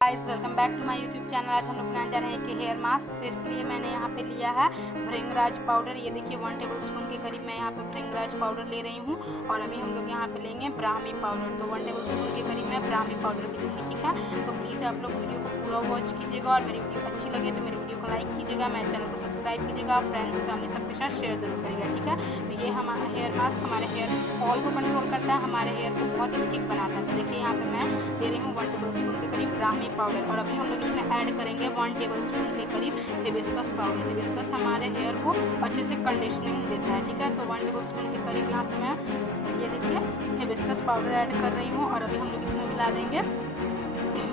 Guys welcome back to my YouTube channel. आज हम लोग बनाने जा रहे हैं कि हेयर मास्क। तो इसके लिए मैंने यहाँ पे लिया है बहरिंग्राज पाउडर। ये देखिए 1 टेबलस्पून के करीब मैं यहाँ पे बहरिंग्राज पाउडर ले रही हूँ। और अभी हम लोग यहाँ पे लेंगे ब्राह्मी पाउडर। तो 1 टेबलस्पून के करीब मैं ब्राह्मी पाउडर भी लूँगी, ठीक है। तो प्लीज़ आप लोग वीडियो को पूरा वॉच कीजिएगा और मेरी वीडियो अच्छी लगे तो मेरी वीडियो को लाइक कीजिएगा, मेरे चैनल को सब्सक्राइब कीजिएगा, फ्रेंड्स फैमिली सबके साथ शेयर जरूर करिएगा, ठीक है। तो ये हमारा हेयर मास्क हमारे हेयर फॉल को कंट्रोल करता है, हमारे हेयर को बहुत ही थिक बनाता है। तो देखिए यहाँ पे मैं ले रही हूँ 1 टेबलस्पून के करीब ब्राह्मी पाउडर। और अभी हम लोग इसमें ऐड करेंगे 1 टेबलस्पून के करीब हिबिस्कस पाउडर। हिबिस्कस हमारे हेयर को अच्छे से कंडीशनिंग देता है, ठीक है। तो 1 टेबलस्पून के करीब यहाँ पे मैं ये देखिए हिबिस्कस पाउडर ऐड कर रही हूँ। और अभी हम लोग इसमें मिला देंगे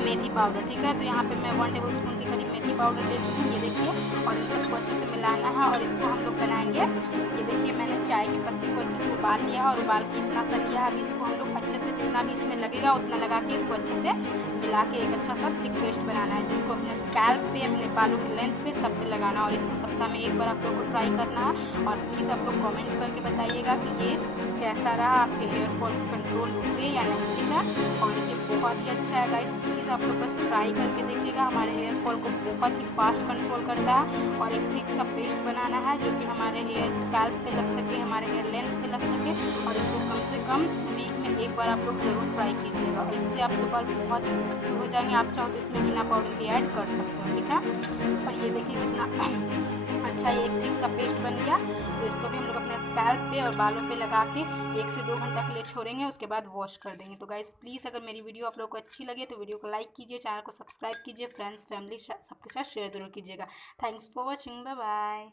मेथी पाउडर, ठीक है। तो यहाँ पे मैं 1 टेबलस्पून के करीब मेथी पाउडर ले ली हूँ, ये देखिए। और इन सबको अच्छे से मिलाना है और इसको हम लोग बनाएंगे। ये देखिए मैंने चाय की पत्ती को अच्छे से उबाल लिया है और उबाल के इतना सा लिया है। अभी इसको हम लोग अच्छे से जितना भी इसमें लगेगा उतना लगा के इसको अच्छे से मिला के एक अच्छा सा थिक पेस्ट बनाना है, जिसको अपने स्कैल्प पे, अपने बालों के लेंथ पे सब पे लगाना है। और इसको सप्ताह में एक बार आप लोग को ट्राई करना है। और प्लीज़ आप लोग कमेंट करके बताइएगा कि ये कैसा रहा, आपके हेयर फॉल कंट्रोल हुए या नहीं, ठीक है। और ये बहुत ही अच्छा है गाइस, प्लीज़ आप लोग बस ट्राई करके देखिएगा। हमारे हेयर फॉल को बहुत ही फास्ट कंट्रोल करता है। और एक थिक सा पेस्ट बनाना है जो कि हमारे हेयर स्कैल्प पे लग सके, हमारे हेयर लेंथ पे लग सके। और इसको कम से कम वीक में एक बार आप लोग ज़रूर ट्राई कीजिएगा। इससे आपके बाल बहुत ही ब्यूटीफुल हो जाएंगे। आप चाहो तो इसमें हिना पाउडर भी ऐड कर सकते हो, ठीक है। और ये देखिए कितना अच्छा ये एक थिक सा पेस्ट बन गया। तो इसको भी हम लोग अपने स्कैल्प पे और बालों पे लगा के 1 से 2 घंटा के लिए छोड़ेंगे, उसके बाद वॉश कर देंगे। तो गाइस प्लीज़ अगर मेरी वीडियो आप लोग को अच्छी लगे तो वीडियो को लाइक कीजिए, चैनल को सब्सक्राइब कीजिए, फ्रेंड्स फैमिली सबके साथ शेयर जरूर कीजिएगा। Thanks for watching, bye bye.